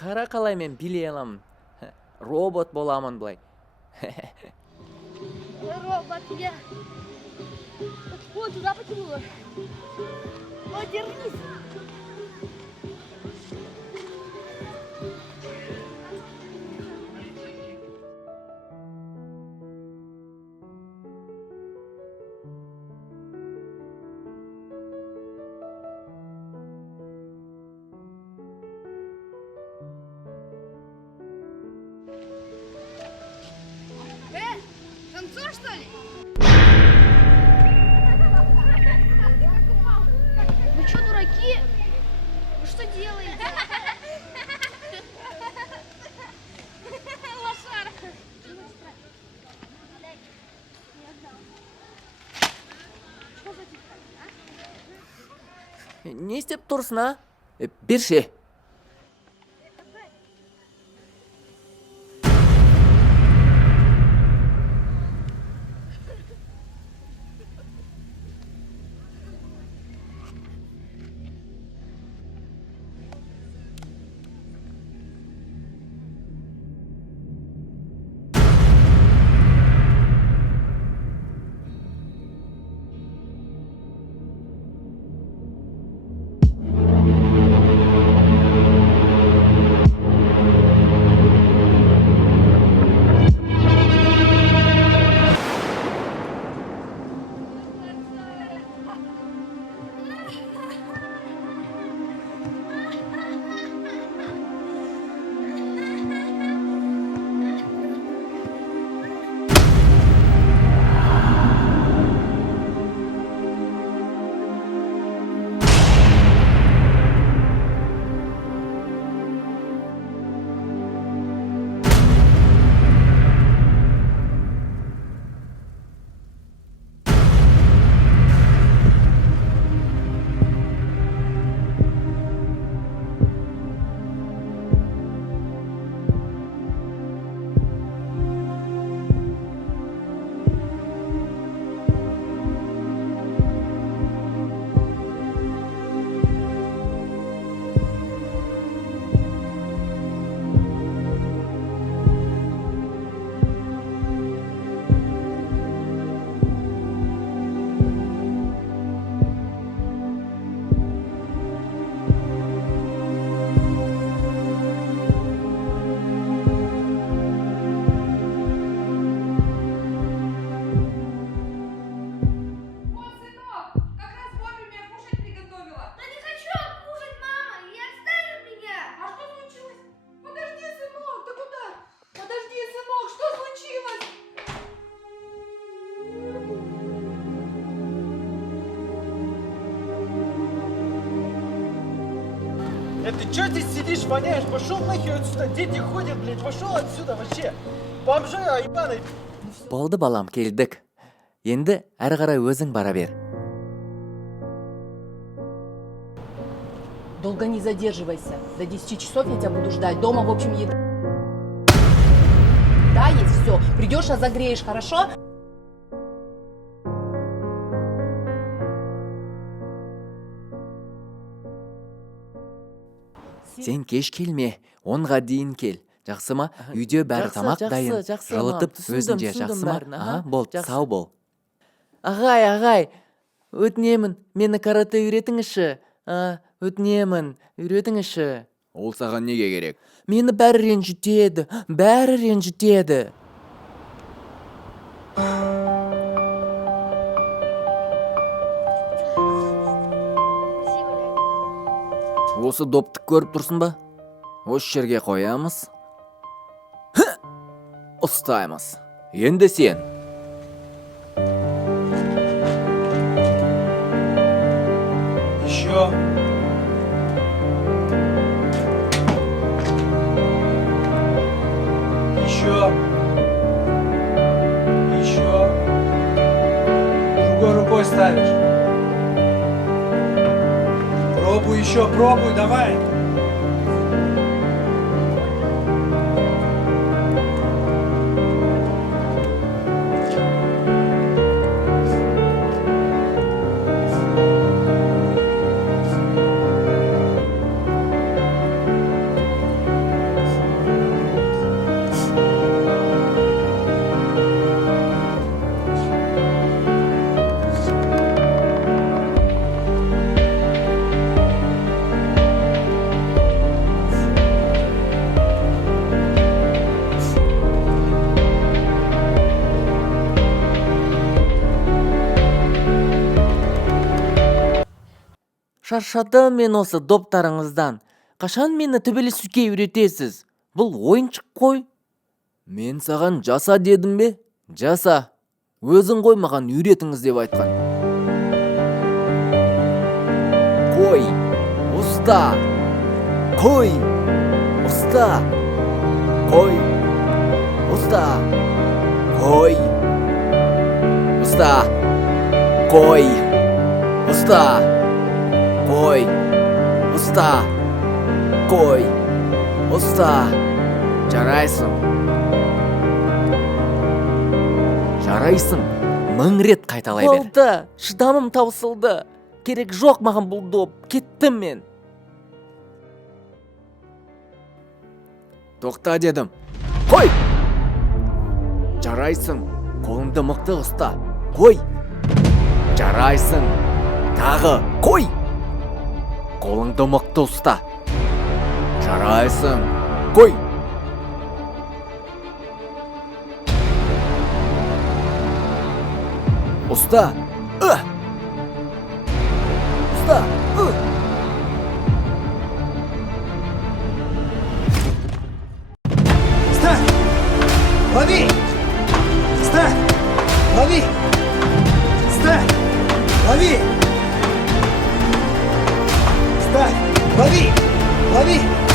Кара калай мен билей аламын. Робот боламын былай. Робот, я. Вот туда потянула. Ой, держись. Танцор, что ли? Вы что, дураки? Вы что делаете? Лошара. Что за тетрадь, а? Не істеп тұрсың, а? Берші. Ты что здесь сидишь, воняешь? Пошел нахер отсюда. Дети ходят, блядь. Пошел отсюда вообще. Бомжи, ебаный. Болды балам, келдік. Енді әрі қарай өзің бара бер. Долго не задерживайся. До 10 часов я тебя буду ждать. Дома, в общем, еда. Да, есть все. Придешь, разогреешь, хорошо? Сен кеш келме, 10-ға дейін кел. Жақсы ма? Үйде бәрі тамақ дайын. Жылытып өзің же, жақсы ма? Болды, сау бол. Ағай, өтінемін, мені карате үйретіңізші. Өтінемін, үйретіңізші. Ол саған неге керек? Мені бәрі ренжітеді. Осы допты көріп тұрсың ба? Осы жерге қоямыз. Ұстаймыз. Енді сен. Еще. Другой рукой ставишь. Пробуй, давай. Шаршадым мен осы доптарыңыздан. Қашан мені төбелесуге үйретесіз? Бұл ойыншық қой. Мен саған жаса дедім бе? Жаса. Өзің қой маған үйретіңіз деп айтқан. Қой. Ұста. Қой. Ұста. Қой. Ұста. Қой. Ұста. Қой. Ұста. Қой. Ұста. Қой. Ұста. Жарайсың. Жарайсың. 1000 рет қайталай бер. Болды. Шыдамым таусылды. Керек жоқ маған бұл доп. Кеттім мен. Тоқта дедім. Қой! Жарайсың. Қолыңды мықты ұста. Қой! Жарайсың. Тағы. Қой! Қолыңды мықты ұста. Жарайсың. Қой! Ұста. Ұста. Ставь! Лови! Ставь! Лови! Ставь! Лови! Ставь! Лови! Лови!